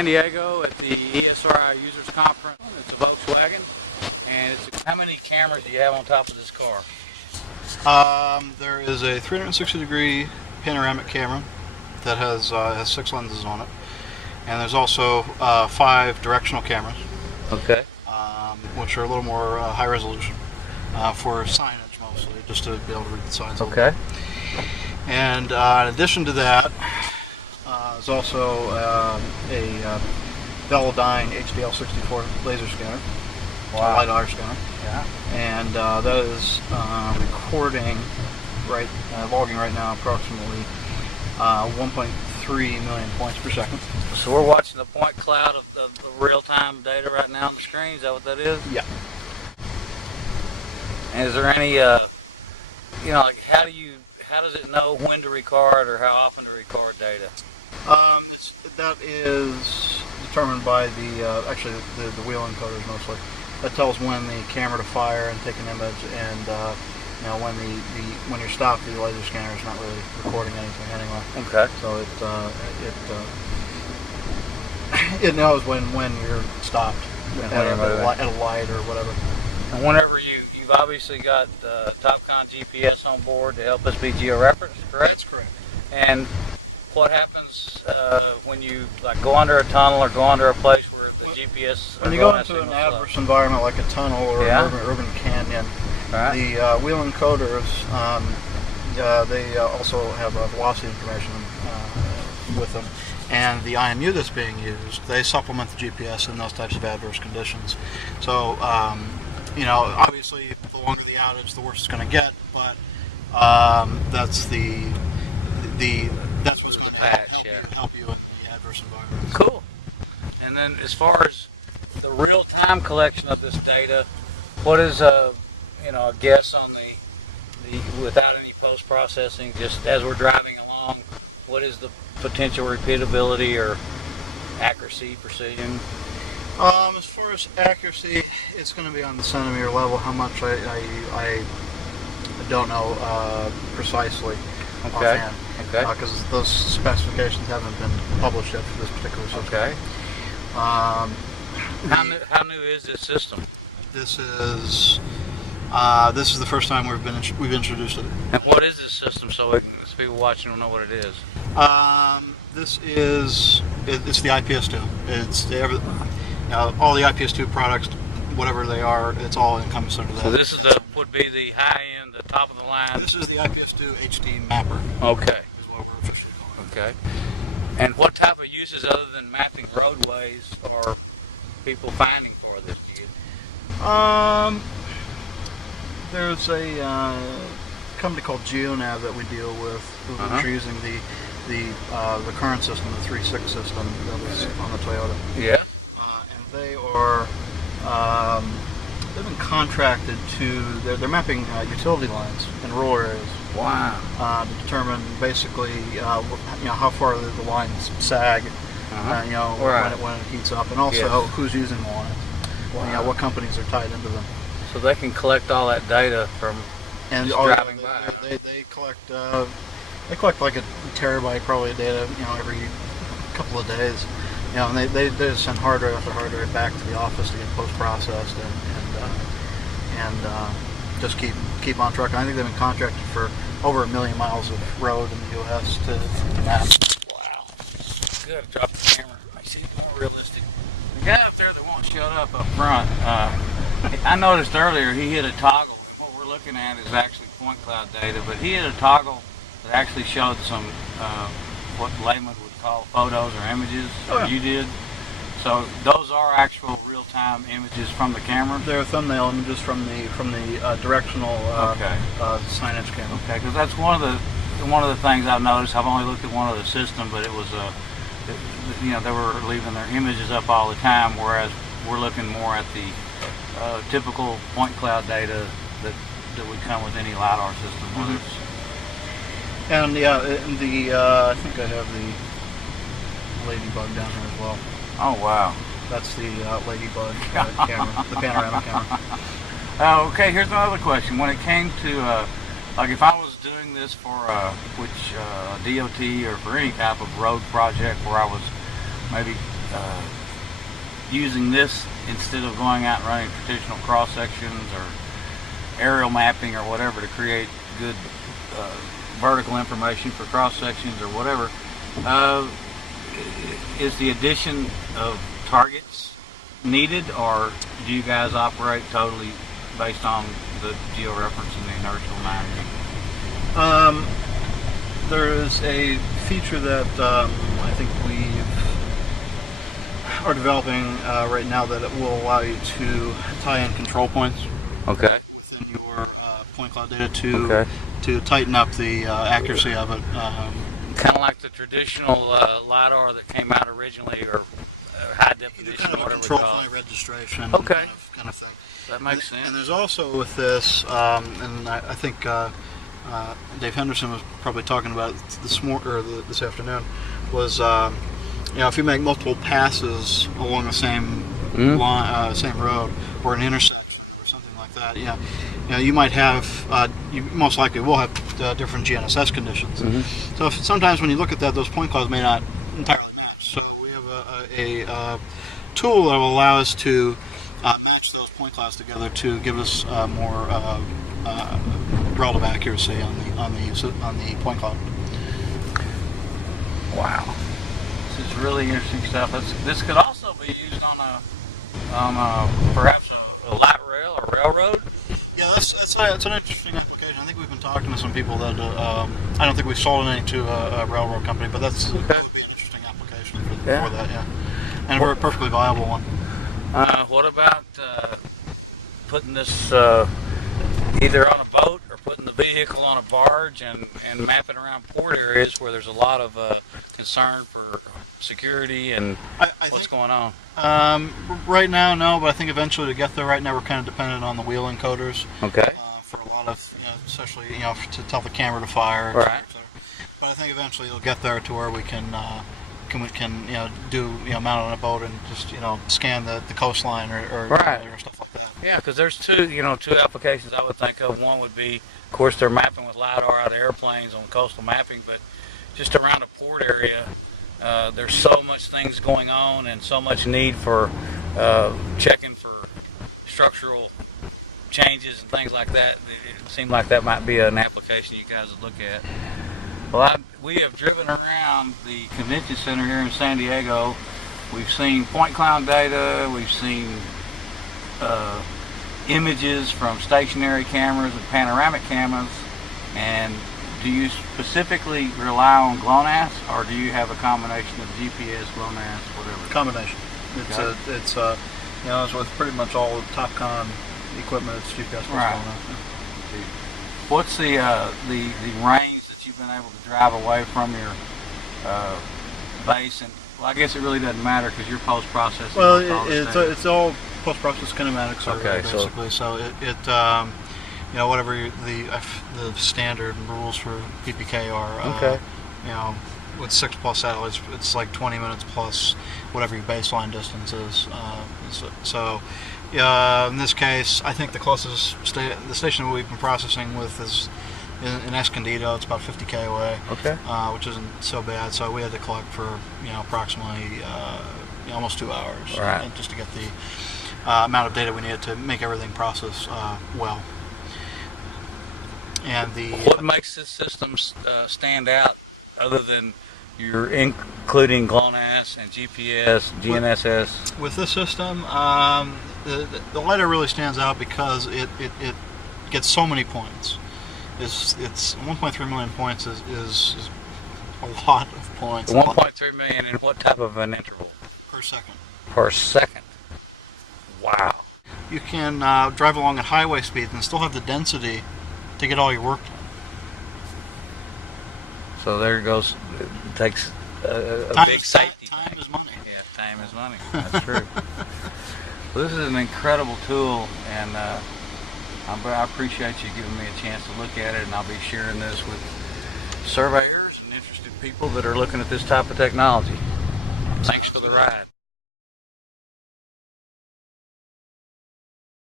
San Diego at the ESRI Users Conference. It's a Volkswagen, and how many cameras do you have on top of this car? There is a 360-degree panoramic camera that has 6 lenses on it, and there's also 5 directional cameras. Okay. Which are a little more high resolution for signage mostly, just to be able to read the signs. Okay. And in addition to that, there's also a Velodyne HDL64 laser scanner, wow. LiDAR scanner. Yeah. And that is recording, logging right now approximately 1.3 million points per second. So we're watching the point cloud of the real-time data right now on the screen. Is that what that is? Yeah. And is there any, like how does it know when to record or how often to record data? That is determined by actually the wheel encoders mostly. That tells when the camera to fire and take an image, and when you're stopped, the laser scanner is not really recording anything anyway. Okay. So it knows when you're stopped at a light or whatever. And whenever you've obviously got TOPCON GPS on board to help us be geo-referenced, correct? That's correct. And what happens when you go under a tunnel or go under a place where the GPS? When you go into an adverse environment like a tunnel or an urban canyon, right. The wheel encoders they also have velocity information with them, and the IMU that's being used, they supplement the GPS in those types of adverse conditions. So obviously the longer the outage, the worse it's going to get, but that's what's going to help you in the adverse environment. Cool. And then as far as the real-time collection of this data, what is a guess on the without any post-processing, just as we're driving along, what is the potential repeatability or accuracy, precision? As far as accuracy, it's going to be on the centimeter level. How much I don't know precisely. Okay. Offhand. Okay. Because those specifications haven't been published yet for this particular system. Okay. How new is this system? This is the first time we've introduced it. And what is this system, so people watching will know what it is? It's the IPS2. It's all the IPS2 products, whatever they are, it's all encompassed under that. So this would be the high end, the top of the line. This is the IPS2 HD mapper. Okay. Is what we're officially calling it. Okay. And what type of uses other than mapping roadways are people finding for this? There's a company called GeoNav that we deal with, who's using the current system, the 3.6 system that was on the Toyota. Yeah. And they are they've been contracted to they're mapping utility lines in rural areas. Wow. To determine basically how far the lines sag, when it heats up, and also who's using the lines. Wow. What companies are tied into them. So they can collect all that data from driving by. They collect like a terabyte probably of data every couple of days. And they just send hard drive after hard drive back to the office to get post processed and just keep on track. I think they've been contracted for over 1 million miles of road in the U.S. to map. Wow. Good. Drop the camera. Makes it more realistic. The guy up there that won't shut up front, I noticed earlier he hit a toggle. What we're looking at is actually point cloud data, but he hit a toggle that actually showed some what layman would call photos or images, or you did. So those are actual real-time images from the camera? They're thumbnail images from the directional signage camera. Okay, because that's one of the things I've noticed. I've only looked at one other system, but it was they were leaving their images up all the time, whereas we're looking more at the typical point cloud data that would come with any LiDAR system. And I think I have the Ladybug down here as well. Oh wow, that's the Ladybug camera, the panoramic camera. Okay, here's another question. When it came to if I was doing this for DOT or for any type of road project where I was maybe using this instead of going out and running traditional cross sections or aerial mapping or whatever to create good vertical information for cross sections or whatever, is the addition of targets needed, or do you guys operate totally based on the georeference and the inertial 9V? There is a feature that I think we are developing right now that it will allow you to tie in control points. Okay. Within your point cloud data to tighten up the accuracy of it. Kind of like the traditional LiDAR that came out originally, or high definition, kind of whatever control we call point it. registration. Okay. Kind of thing. That makes sense. And there's also with this, and I think Dave Henderson was probably talking about it this afternoon, was if you make multiple passes along the same line, same road, or an intersection or something like that, you might have, you most likely will have different GNSS conditions. So sometimes when you look at that, those point clouds may not entirely match. So we have a tool that will allow us to match those point clouds together to give us more relative accuracy on the point cloud. Wow, this is really interesting stuff. This could also be used on perhaps a light rail or railroad. Yeah, that's an interesting application. I think we've been talking to some people that I don't think we've sold any to a railroad company, but that would be an interesting application for that. Yeah, and a perfectly viable one. What about putting this either on a boat or putting the vehicle on a barge and mapping around port areas where there's a lot of concern for security and what's going on? Right now, no, but I think eventually to get there, right now we're kind of dependent on the wheel encoders. Okay. For a lot of, especially, to tell the camera to fire. Right. Et cetera. But I think eventually it'll get there to where we can do mount on a boat and just scan the coastline or stuff like that. Yeah, because there's two applications I would think of. One would be, of course, they're mapping with LiDAR out of airplanes on coastal mapping, but just around a port area, there's so much things going on and so much need for checking for structural changes and things like that. It seemed like that might be an application you guys would look at. Well, we have driven around the convention center here in San Diego. We've seen point cloud data. We've seen images from stationary cameras and panoramic cameras. And do you specifically rely on GLONASS, or do you have a combination of GPS, GLONASS, whatever? Combination. It's as with pretty much all of TOPCON equipment, it's GPS. Right. What's the range that you've been able to drive away from your base? And well, I guess it really doesn't matter because you're post-processing. Well, it's all post-process kinematics, okay, basically. So whatever the standard rules for PPK are. Okay. With 6+ satellites, it's like 20 minutes plus whatever your baseline distance is. In this case, I think the closest the station that we've been processing with is in Escondido. It's about 50K away. Okay. Which isn't so bad. So we had to collect for approximately almost 2 hours, right, just to get the amount of data we needed to make everything process well. And what makes this system stand out, other than you're including GLONASS and GPS, GNSS? With this system, the LiDAR really stands out because it gets so many points. It's 1.3 million points is a lot of points. 1.3 million in what type of an interval? Per second. Per second. Wow. You can drive along at highway speeds and still have the density to get all your work done. So there it goes. It takes a big safety. Time is money. Yeah, time is money. That's true. Well, this is an incredible tool, and I appreciate you giving me a chance to look at it, and I'll be sharing this with surveyors and interested people that are looking at this type of technology. Thanks for the ride.